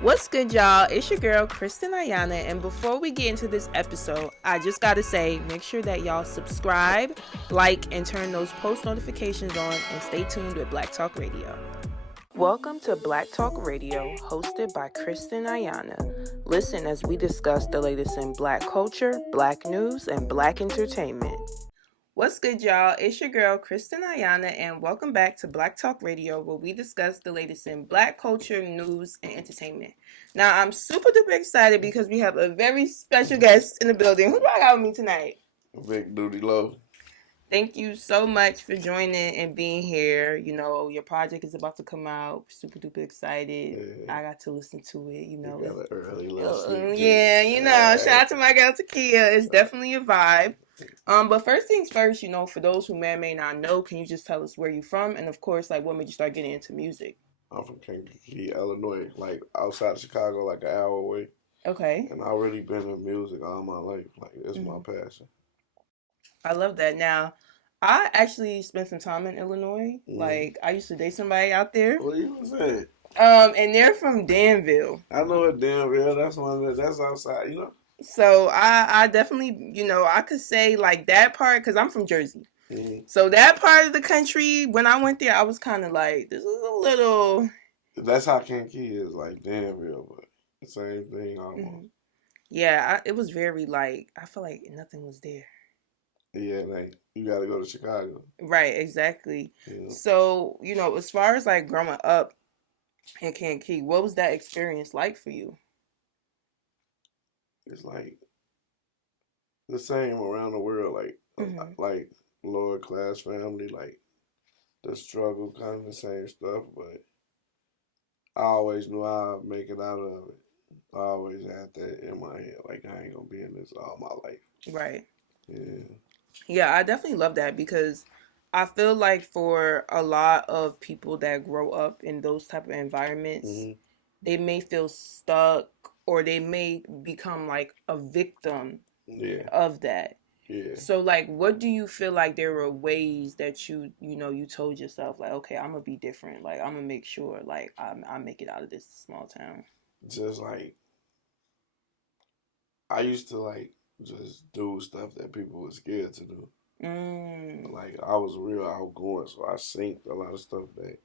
What's good, y'all? It's your girl, Kristen Ayana, and before we get into this episode, I just gotta say, make sure that y'all subscribe, like, and turn those post notifications on, and stay tuned with Black Talk Radio. Welcome to Black Talk Radio, hosted by Kristen Ayana. Listen as we discuss the latest in Black culture, Black news, and Black entertainment. What's good, y'all? It's your girl, Kristen Ayana, and welcome back to Black Talk Radio, where we discuss the latest in Black culture, news, and entertainment. Now, I'm super duper excited because we have a very special guest in the building. Who do I got with me tonight? Big Doodie Lo. Thank you so much for joining and being here. You know, your project is about to come out. Super duper excited. Yeah. I got to listen to it, you know. You got an early little sneak Yeah, you know, shout out to my girl Takia. It's definitely a vibe. But first things first, you know, for those who may or may not know, can you just tell us where you're from? And of course, like, what made you start getting into music? I'm from Kankakee, Illinois, like outside of Chicago, like an hour away. Okay. And I've really been in music all my life. Like, it's my passion. I love that. Now, I actually spent some time in Illinois. Like, I used to date somebody out there. What you saying? And they're from Danville. I know it, Danville. That's outside, you know. So I definitely, you know, I could say like that part because I'm from Jersey. So that part of the country, when I went there, I was kind of like, this is a little. That's how Kankakee is, like Danville, but the same thing almost. Yeah, it was very like, I feel like nothing was there. Yeah, like you got to go to Chicago. Right, exactly. Yeah. So, you know, as far as like growing up in Kankakee, what was that experience like for you? It's like the same around the world, like lower class family, like the struggle, kind of the same stuff, but I always knew I'd make it out of it. I always had that in my head, like I ain't gonna be in this all my life. Right. Yeah. Yeah, I definitely love that because I feel like for a lot of people that grow up in those type of environments, they may feel stuck or they may become like a victim of that. Yeah. So like, what do you feel like there were ways that you told yourself like, okay, I'm gonna be different. Like I'm gonna make sure like I make it out of this small town. Just like I used to like just do stuff that people were scared to do. Like I was real outgoing, so I synced a lot of stuff that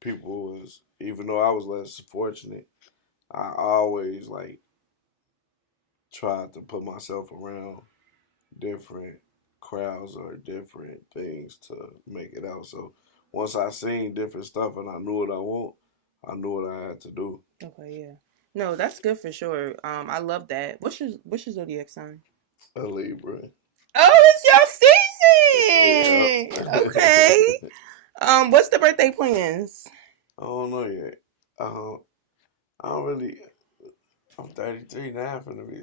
people was. Even though I was less fortunate, I always like tried to put myself around different crowds or different things to make it out. So once I seen different stuff and I knew what I want, I knew what I had to do. Okay, yeah. No, that's good for sure. I love that. What's your zodiac sign? A Libra. Oh, it's your season. Yeah. Okay. What's the birthday plans? I don't know yet. I don't really. I'm 33 now. Finna be.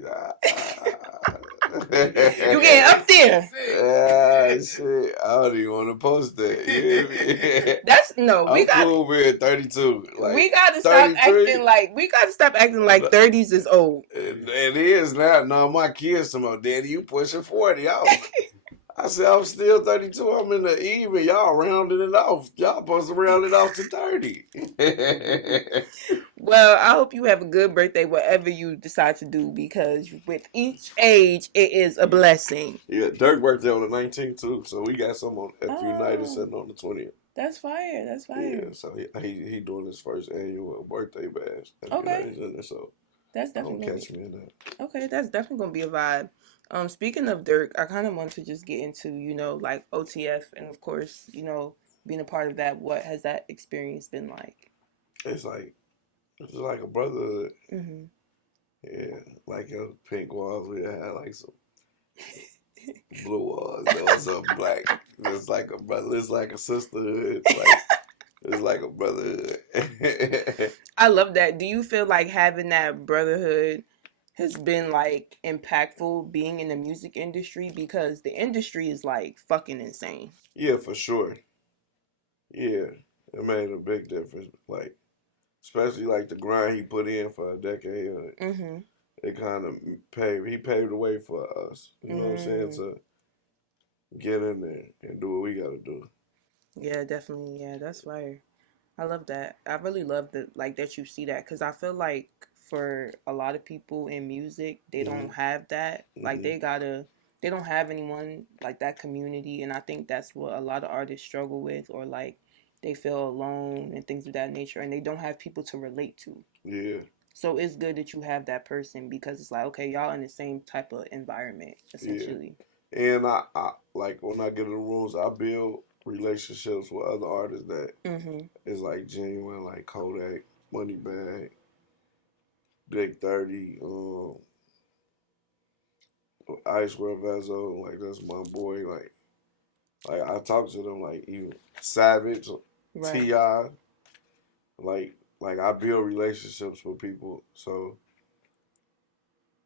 You getting up there? Shit. I don't even want to post that. You hear me? That's no. I'm cool being 32. Like, we gotta stop acting like 30s is old. It is now. No, my kids talking about, Daddy, you pushing 40. I said, I'm still 32. I'm in the even. Y'all rounding it off. Y'all supposed to round it off to 30. Well, I hope you have a good birthday, whatever you decide to do, because with each age, it is a blessing. Yeah, Dirk's birthday on the 19th, too. So we got some at United sitting on the 20th. That's fire. That's fire. Yeah, so he doing his first annual birthday bash. Okay. So that's definitely don't catch me in that. Okay, that's definitely gonna be a vibe. Speaking of Dirk, I kind of want to just get into, you know, like OTF and of course, you know, being a part of that. What has that experience been like? It's like a brotherhood. Yeah, like a pink walls. We had like some blue walls. There was some black. It's like a brother. It's like a sisterhood. It's like a brotherhood. I love that. Do you feel like having that brotherhood has been like impactful being in the music industry? Because the industry is like fucking insane. Yeah, for sure. Yeah, it made a big difference. Like, especially like the grind he put in for a decade. It kind of he paved the way for us. You know what I'm saying? To get in there and do what we got to do. Yeah, definitely. Yeah, that's fire. I love that. I really love that you see that, because I feel like for a lot of people in music, they Mm-hmm. don't have that. Like Mm-hmm. they don't have anyone like that community, and I think that's what a lot of artists struggle with, or like they feel alone and things of that nature, and they don't have people to relate to. Yeah. So it's good that you have that person, because it's like, okay, y'all in the same type of environment Yeah. essentially. And I like when I get in the rooms, I build relationships with other artists that Mm-hmm. is like genuine, like Kodak, Moneybag, Big 30, Ice World Vezo, like that's my boy. Like I talk to them like even Savage, Right. T.I. Like I build relationships with people, so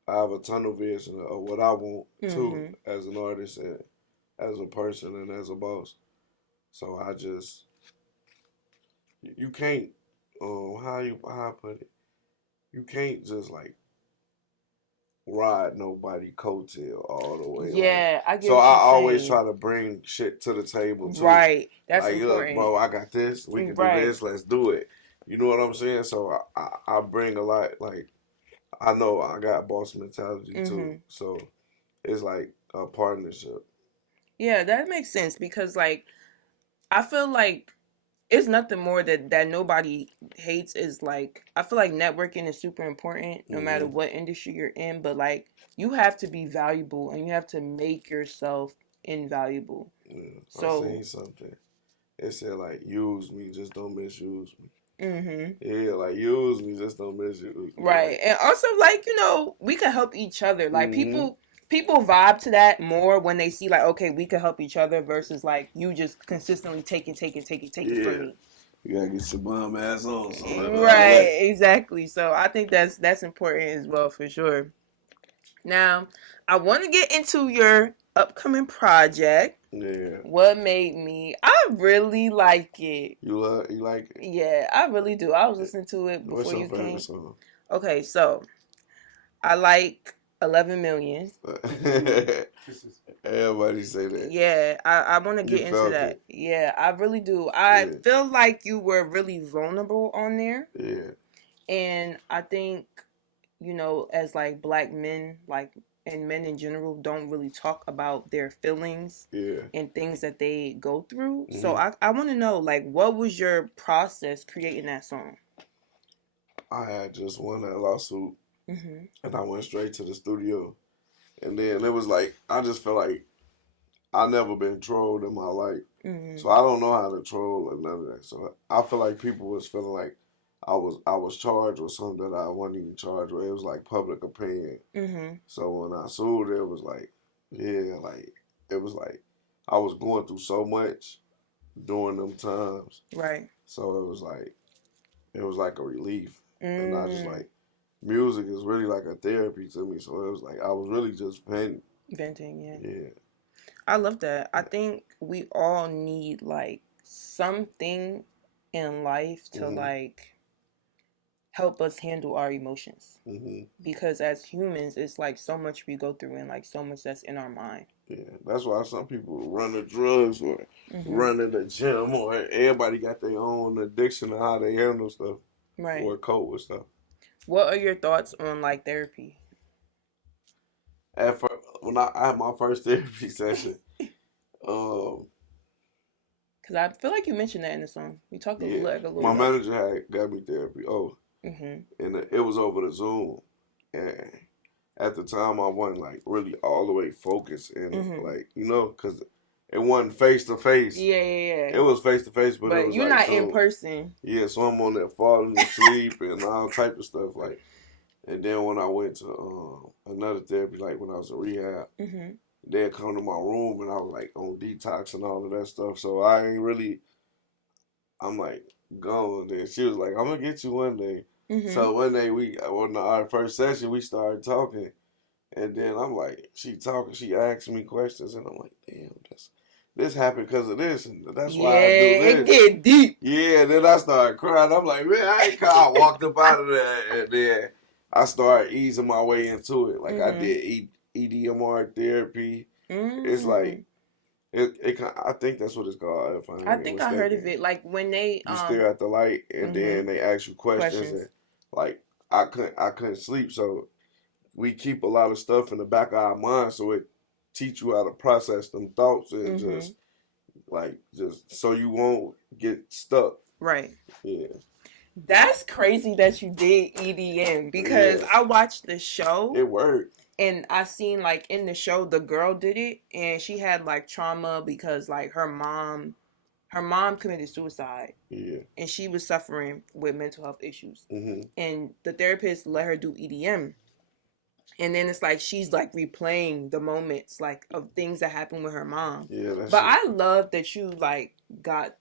I have a tunnel vision of what I want too Mm-hmm. as an artist and as a person and as a boss. So I just you can't how I put it, you can't just like ride nobody coattail all the way. Like, Yeah, I get so what I you're always saying. try to bring shit to the table too. Right. That's Like, look, important. bro, I got this. We can do Right. this. Let's do it. You know what I'm saying? So I bring a lot. Like, I know I got boss mentality too. Mm-hmm. So it's like a partnership. Yeah, that makes sense, because like I feel like it's nothing more that nobody hates, is like, I feel like networking is super important no matter Mm-hmm. what industry you're in, but like you have to be valuable and you have to make yourself invaluable. Yeah, I So, seen something. It said like, use me, just don't misuse me. mm-hmm. Yeah, like use me, just don't misuse me. Right. Like, And also, like, we can help each other. Like mm-hmm. people vibe to that more when they see like, okay, we can help each other, versus like you just consistently taking from Yeah. me. You gotta get your bum ass on something all the way. Right, exactly. So I think that's important as well, for sure. Now, I want to get into your upcoming project. Yeah. What made me? I really like it. You like it? Yeah, I really do. I was listening to it What's before your you favorite came. song? Okay, so I like 11 million. Everybody say that. Yeah, I want to You get into felt that. it. Yeah, I really do. I Yeah. feel like you were really vulnerable on there. Yeah. And I think, as like black men, like, and men in general, don't really talk about their feelings Yeah. and things that they go through. So Hmm. I want to know, like, what was your process creating that song? I had just won that lawsuit Mm-hmm. and I went straight to the studio. And then it was like, I just felt like I never been trolled in my life. Mm-hmm. So I don't know how to troll or none of that. So I feel like people was feeling like I was charged with something that I wasn't even charged with. It was like public opinion. Mm-hmm. So when I sued, it was like, yeah, like it was like I was going through so much during them times. Right. So it was like a relief, and I just Mm. like music is really like a therapy to me. So it was like I was really just venting. Venting, yeah. Yeah. I love that. I think we all need like something in life to Mhm. like help us handle our emotions, Mhm. because as humans it's like so much we go through, and like so much that's in our mind. Yeah. That's why some people run to drugs or Mm-hmm. run to the gym, or everybody got their own addiction to how they handle stuff Right. or cope with stuff. What are your thoughts on like therapy? At first, when I had my first therapy session, um, Because I feel like you mentioned that in the song. You talked yeah, like a little my bit. manager had got me therapy. Oh, Mm-hmm. and it was over the Zoom, and at the time I wasn't like really all the way focused in it, Mm-hmm. like because it wasn't face to face. Yeah, yeah, It yeah. was face to face, but it But was you're like not in Zoom. person. Yeah, so I'm on there falling asleep and all type of stuff like. And then when I went to another therapy, like when I was in rehab, Mm-hmm. they'd come to my room and I was like on detox and all of that stuff. So I ain't really, I'm like gone. Then she was like, I'm gonna get you one day. Mm-hmm. So one day on our first session, we started talking. And then I'm like, she asked me questions, and I'm like, damn, this happened because of this, and that's Yeah, why I do it this. get deep. Yeah, and then I started crying. I'm like, man, I ain't cry. I walked up out of there, and then I started easing my way into it. Like I Mm-hmm. did EDMR therapy. It's Mm. like I think that's what it's called. If I'm I think I heard of it. Like when they you stare at the light and then they ask you questions. And like I couldn't sleep, so we keep a lot of stuff in the back of our mind, so it teach you how to process them thoughts and just so you won't get stuck. Right. Yeah. That's crazy that you did EDM because I watched the show. It worked. And I seen like in the show the girl did it and she had like trauma because like her mom committed suicide. Yeah. And she was suffering with mental health issues. And the therapist let her do EDM. And then it's like she's like replaying the moments like of things that happened with her mom. Yeah, but I love that you like got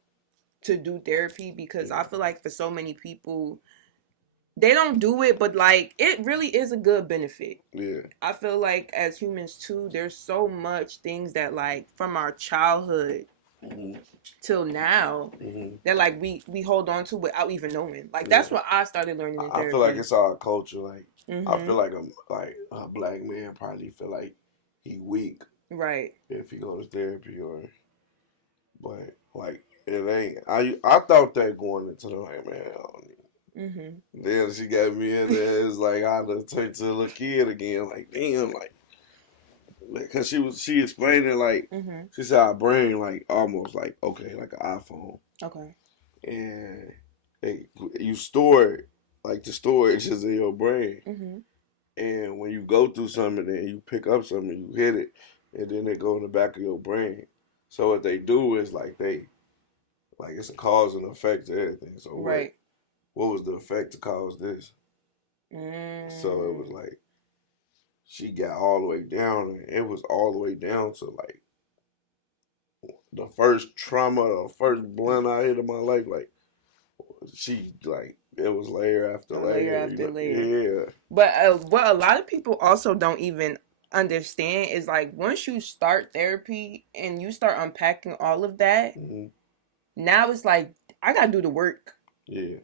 to do therapy because I feel like for so many people they don't do it, but like it really is a good benefit. Yeah. I feel like as humans too, there's so much things that like from our childhood till now that like we hold on to without even knowing. Like that's what I started learning in therapy. I feel like it's our culture. Like I feel like a black man probably feel like he weak. Right. If he goes to therapy but like it ain't. I thought that going into the like, man, I don't need. Then she got me in there. It's like I turned to a little kid again. Like damn, like cause she explained it like she said our brain like almost like okay like an iPhone. Okay. And you store it like the storage is in your brain. And when you go through something and you pick up something, you hit it, and then it go in the back of your brain. So what they do is like it's a cause and effect to everything. So what was the effect to cause this? So it was like she got all the way down, and it was all the way down to like the first trauma, the first blunt I hit in my life. Like she like it was layer after layer. Yeah. But what a lot of people also don't even understand is like once you start therapy and you start unpacking all of that, now it's like I gotta do the work. Yeah.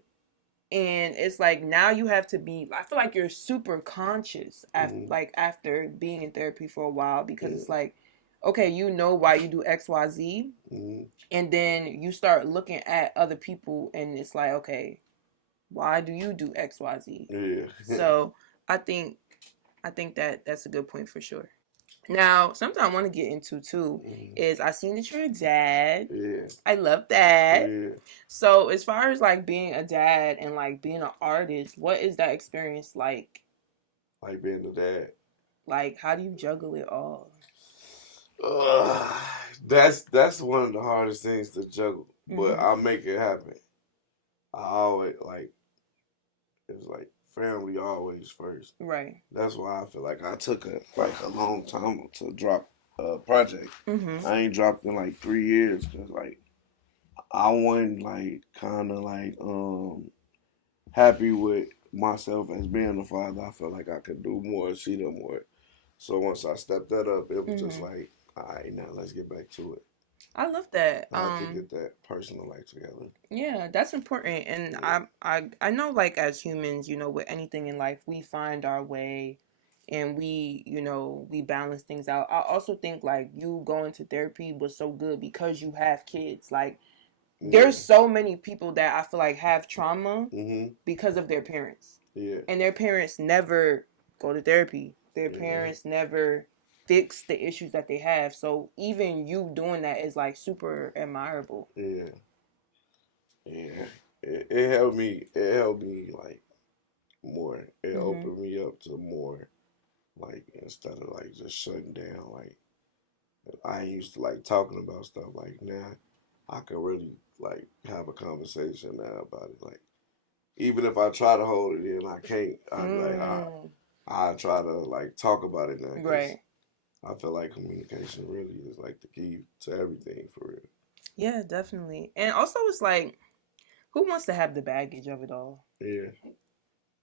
And it's like now you have to be. I feel like you're super conscious after being in therapy for a while because it's like, okay, you know why you do X, Y, Z, and then you start looking at other people, and it's like, okay, why do you do X, Y, Z? Yeah. So I think that that's a good point for sure. Now, something I want to get into too is I seen that you're a dad. Yeah. I love that. Yeah. So as far as like being a dad and like being an artist, what is that experience like? Like being a dad. Like how do you juggle it all? That's one of the hardest things to juggle, but I'll make it happen. I always it's like family always first. Right. That's why I feel like I took a long time to drop a project. I ain't dropped in like 3 years because like I wasn't like kind of like happy with myself as being a father. I felt like I could do more and see them more. So once I stepped that up, it was just like, all right, now let's get back to it. I love that. I have to get that personal life together. Yeah, that's important. And yeah. I know like as humans, you know, with anything in life, we find our way and we balance things out. I also think like you going to therapy was so good because you have kids. Like there's so many people that I feel like have trauma because of their parents. Yeah. And their parents never go to therapy. Their parents never fix the issues that they have. So even you doing that is like super admirable. Yeah. Yeah. It helped me like more. It opened me up to more like instead of like just shutting down. Like I used to like talking about stuff like now I can really like have a conversation now about it. Like even if I try to hold it in, I can't. I try to like talk about it now. Right. I feel like communication really is like the key to everything for real. Yeah, definitely. And also it's like, who wants to have the baggage of it all? Yeah.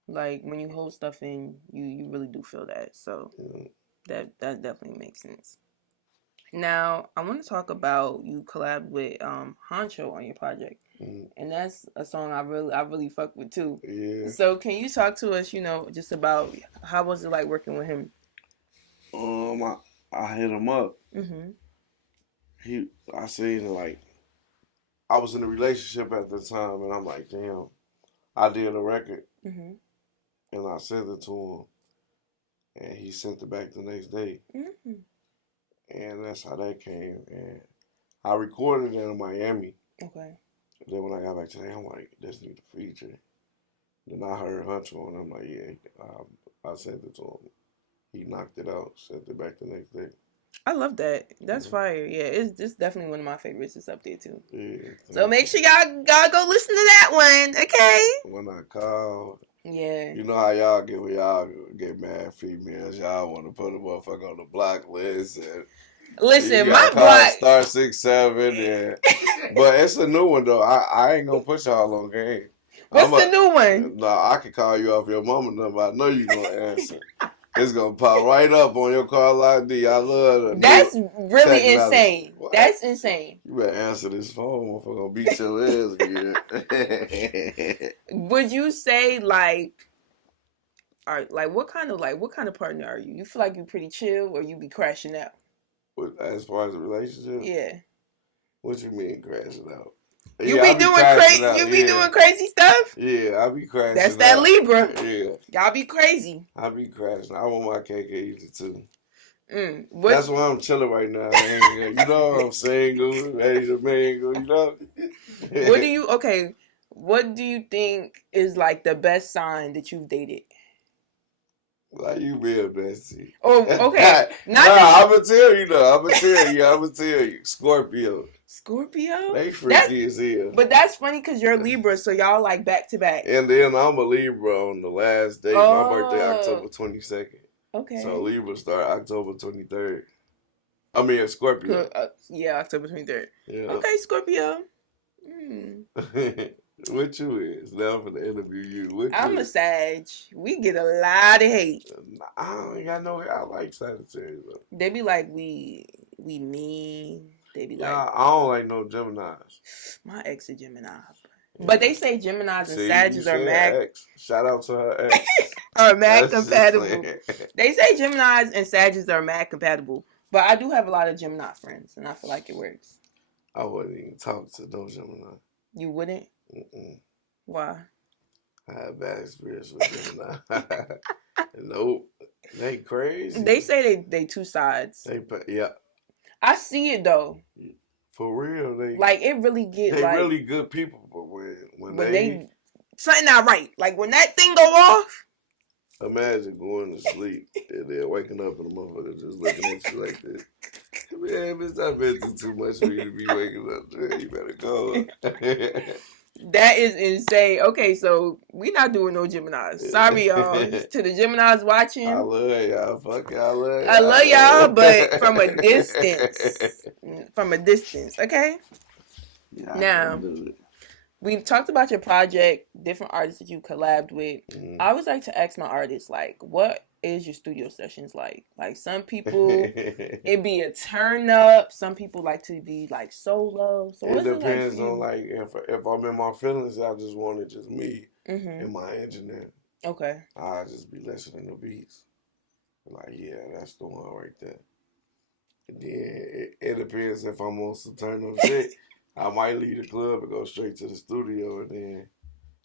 Like when you hold stuff in, you really do feel that. So that definitely makes sense. Now, I want to talk about you collab with Honcho on your project. And that's a song I really fuck with too. Yeah. So can you talk to us, just about how was it like working with him? I hit him up. I seen like I was in a relationship at the time, and I'm like, damn, I did a record, Mm-hmm. and I sent it to him, and he sent it back the next day, Mm-hmm. and that's how that came. And I recorded it in Miami. Okay. Then when I got back today, I'm like, this need a feature. Then I heard Hunter on. I'm like, yeah, I sent it to him. He knocked it out, sent it back the next day. I love that. That's Yeah, fire. Yeah, it's definitely one of my favorites. It's up there too. yeah, So thank make you. sure y'all go listen to that one. Okay. When I called, Yeah. you know how y'all get when y'all get mad females, y'all want to put a motherfucker on the block list, and you Listen, gotta my call block. *67, and but it's a new one though. I ain't gonna put y'all on game. What's the new one? No, I can call you off your mama number. I know you gonna answer. It's gonna pop right up on your call ID. I love the That's new really technology. insane. What? That's insane. You better answer this phone, motherfucker. Gonna beat your ass again. Would you say what kind of partner are you? You feel like you pretty chill, or you be crashing out? As far as a relationship, Yeah. what you mean crashing out? You Yeah, be I be doing crashing out. You be Yeah, doing crazy stuff. yeah, I be That's crashing that out. Libra. Yeah, Y'all be crazy. I be crashing. I want my cake and eat it too. What? That's why I'm chilling right now. You know, I'm single, ready to mingle. You know. What do you? Okay. What do you think is like the best sign that you've dated? Like you real bestie. Oh, okay. Not Nah, I'ma tell you though. I'ma tell you. Scorpio. Scorpio. They That's freaky as hell. But that's funny because you're Libra, so y'all like back to back. And then I'm a Libra on the last day. My birthday Oh, October 22nd. So okay. Libra start October 23rd. I mean Scorpio. Yeah, October 23rd. Yeah. Okay, Scorpio. Mm. What you is? Now for the interview you. What I'm you a is? Sag. We get a lot of hate. I don't got no. I like Sagittarius though. They be like, we mean. They be Yeah, like, I don't like no Geminis. my ex is Gemini. Yeah. But they say Geminis and See, you Sagittarius are said mad X. Shout out to her ex. are mad That's just compatible. playing. They say Geminis and Sagittarius are mad compatible. But I do have a lot of Gemini friends, and I feel like it works. I wouldn't even talk to no Gemini. You wouldn't? Mm-mm. Why? I had bad experience with Gemini. Nope. They crazy. They say they two sides. Yeah. I see it though. For real, Like it really get they like really good people, but when they something not right. Like when that thing go off. imagine going to sleep and then waking up and the motherfucker just looking at you like this. Man, bitch, I've been through too much for you to be waking up. Man, you better go. That is insane. Okay, so we not doing no Geminis. Sorry, y'all. To the Geminis watching. I love y'all. Fuck y'all. Love y'all. I love y'all, but from a distance. From a distance, okay? Yeah, Now, we talked about your project, different artists that you collabed with. Mm-hmm. I always like to ask my artists, like, what is your studio sessions like? Like, some people, it be a turn up. Some people like to be, like, solo. So it depends on, like, if I'm in my feelings, I just want it just me and my engineer. Okay. I just be listening to beats. Like, yeah, that's the one right there. And then it depends if I'm on some turn up shit. I might leave the club and go straight to the studio, and then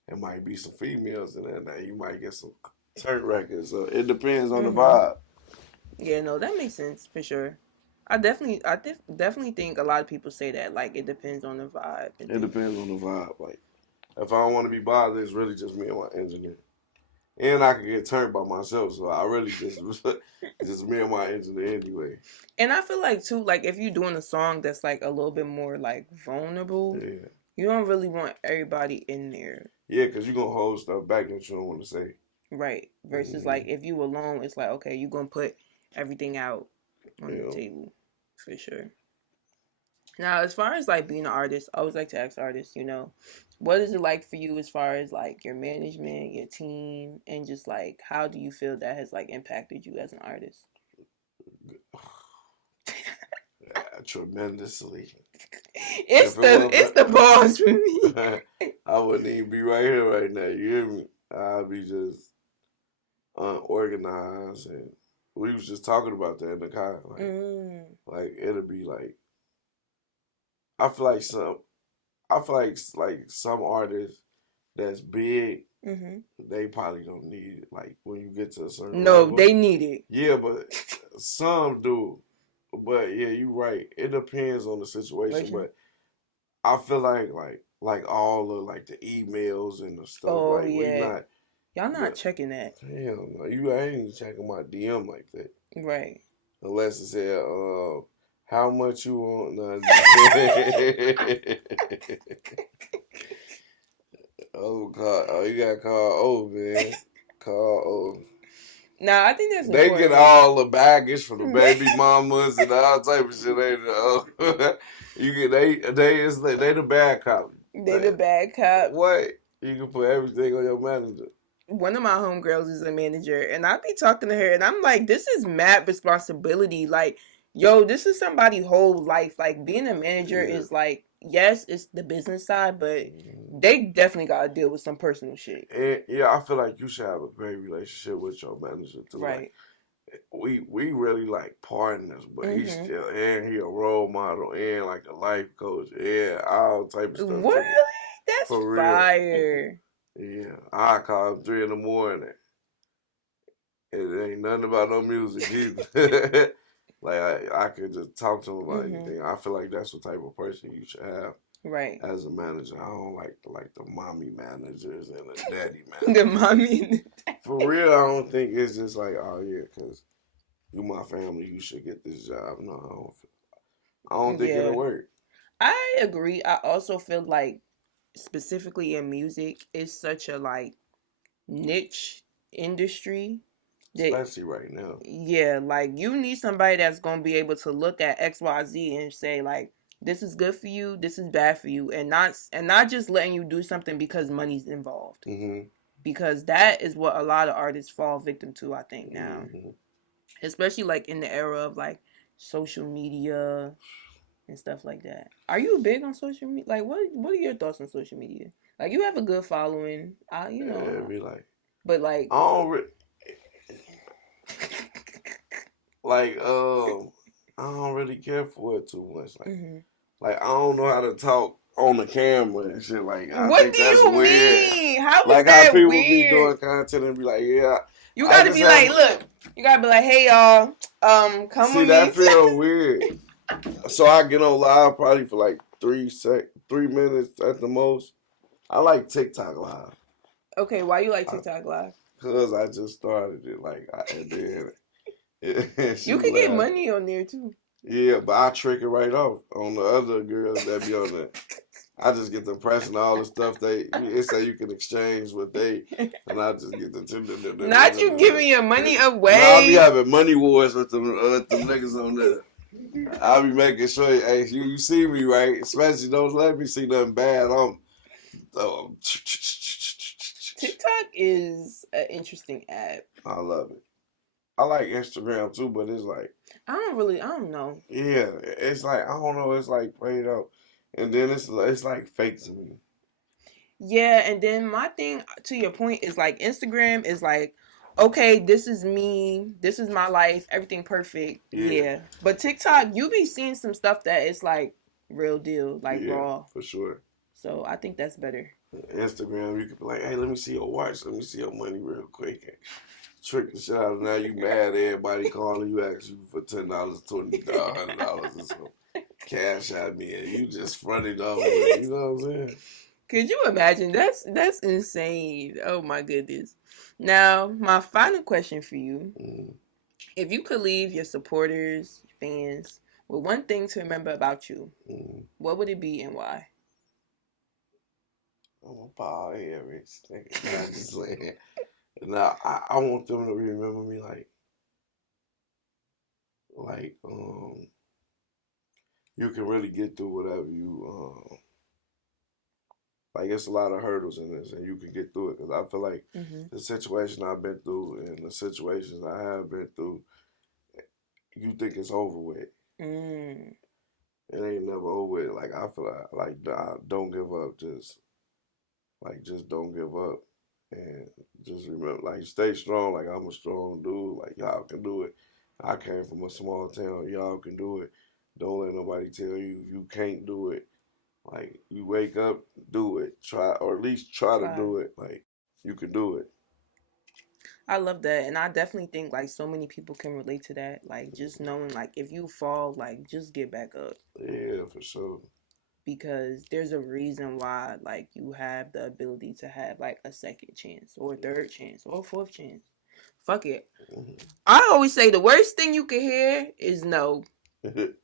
it might be some females in there. Now you might get some turn records. So it depends on the vibe. Yeah, no, that makes sense for sure. I definitely think a lot of people say that. Like, it depends on the vibe. It depends on the vibe. Like, if I don't want to be bothered, it's really just me and my engineer. And I can get turned by myself, so I really just me and my engineer anyway. And I feel like too, like if you're doing a song that's like a little bit more like vulnerable, you don't really want everybody in there. Yeah, because you're gonna hold stuff back that you don't want to say. Right. Versus like if you alone, it's like okay, you're gonna put everything out on the table for sure. Now, as far as like being an artist, I always like to ask artists, you know, what is it like for you as far as like your management, your team, and just like how do you feel that has like impacted you as an artist? Tremendously. It's the boss for me. I wouldn't even be right here right now. You hear me? I'd be just unorganized, and we was just talking about that in the car. Like it'll be like I feel like some artists that's big, they probably don't need it. Like when you get to a certain No, level, they need it. yeah, but some do. But yeah, you're right. It depends on the situation. But I feel like all of like the emails and the stuff. Oh Like we yeah, not. y'all not checking that. Hell no, you ain't checking my DM like that. Right. Unless it said, how much you want? No, you gotta call O, man. Call O. Nah, I think that's They important. get all the baggage from the baby mamas and all type of shit. You get they the bad cop. They the bad cop. What? You can put everything on your manager. One of my homegirls is a manager, and I be talking to her, and I'm like, this is mad responsibility. Like, yo, this is somebody's whole life. Like, being a manager is like, yes, it's the business side, but they definitely got to deal with some personal shit. And yeah, I feel like you should have a great relationship with your manager too. Right. Like, we really like partners, but he's still, and he a role model and like a life coach, all type of stuff. Really? That's for fire. Yeah, I call him 3 a.m. It ain't nothing about no music either. Like I could just talk to him about anything. I feel like that's the type of person you should have. Right. As a manager. I don't like the mommy managers and the daddy managers. The mommy. For real, I don't think it's just like, oh yeah, because you my family, you should get this job. No, I don't think it'll work. I agree. I also feel like specifically in music, it's such a like niche industry. Especially right now. Yeah, like you need somebody that's gonna be able to look at XYZ and say like, this is good for you, this is bad for you, and not just letting you do something because money's involved. Because that is what a lot of artists fall victim to, I think now, especially like in the era of like social media and stuff like that. Are you big on social media? Like, what are your thoughts on social media? Like, you have a good following, you know. Yeah, be like, but like, I don't really care for it too much. Like I don't know how to talk on the camera and shit. Like, I think that's weird. Mean? How is like that how people weird? be doing content and be like, yeah. You gotta be like, look. You gotta be like, hey y'all, come see, with that me. feel weird. So I get on live probably for like 3 minutes at the most. I like TikTok live. Okay, why you like TikTok live? Cause I just started it. Like I did. You can get money on there too. Yeah, but I trick it right off on the other girls that be on there. I just get the impression all the stuff it say you can exchange with they, and I just get the. Not you giving your money away. No, I be having money wars with them niggas on there. I be making sure, hey, you see me right, especially don't let me see nothing bad. TikTok is an interesting app. I love it. I like Instagram too, but it's like I don't know. Yeah, it's like I don't know. It's like played out, and then it's like fake to me. Yeah, and then my thing to your point is like Instagram is like, okay, this is me, this is my life, everything perfect. Yeah. But TikTok, you be seeing some stuff that it's like real deal, like raw. For sure. So I think that's better. Instagram, you could be like, hey, let me see your watch, let me see your money real quick. Trick the shit out of now you mad everybody calling you asking you for $10, $20, $100 or something. Cash at me and you just fronted over it. You know what I'm saying? Could you imagine? That's insane. Oh my goodness. Now, my final question for you. If you could leave your supporters, fans, with one thing to remember about you, what would it be and why? I'm a bald head rich nigga. I'm just saying. Now, I want them to remember me like you can really get through whatever you like. It's a lot of hurdles in this, and you can get through it. Because I feel like the situation I've been through and the situations I have been through, you think it's over with. It ain't never over with. Like I feel like don't give up. Just don't give up. And just remember, like, stay strong. Like, I'm a strong dude. Like, y'all can do it. I came from a small town. Y'all can do it. Don't let nobody tell you can't do it. Like, you wake up, do it. Try, or at least try to do it. Like, you can do it. I love that, and I definitely think like so many people can relate to that. Like just knowing like if you fall, like just get back up. Yeah, for sure. Because there's a reason why like you have the ability to have like a second chance or a third chance or a fourth chance. Fuck it. Mm-hmm. I always say the worst thing you can hear is no.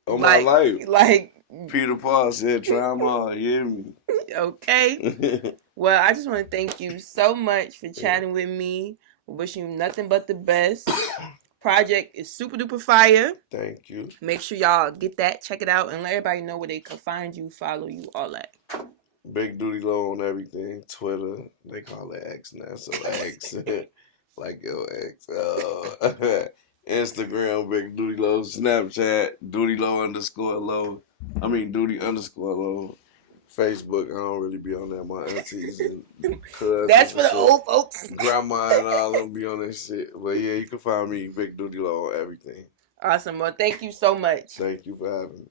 On my life. Like Peter Paul said, try them all. You hear me? Okay. Well, I just want to thank you so much for chatting with me. Wish you nothing but the best. Project is super duper fire. Thank you. Make sure y'all get that, check it out, and let everybody know where they can find you, follow you, all that. Big Doodie Lo on everything. Twitter, they call it X now, so X. Like your X. Instagram, Big Doodie Lo. Snapchat, Doodie Lo _Lo. I mean, Doodie _Lo. Facebook, I don't really be on that. My aunties and cousins. That's for the old folks. Grandma and all them be on that shit. But yeah, you can find me, Big Doodie Lo, on everything. Awesome. Well, thank you so much. Thank you for having me.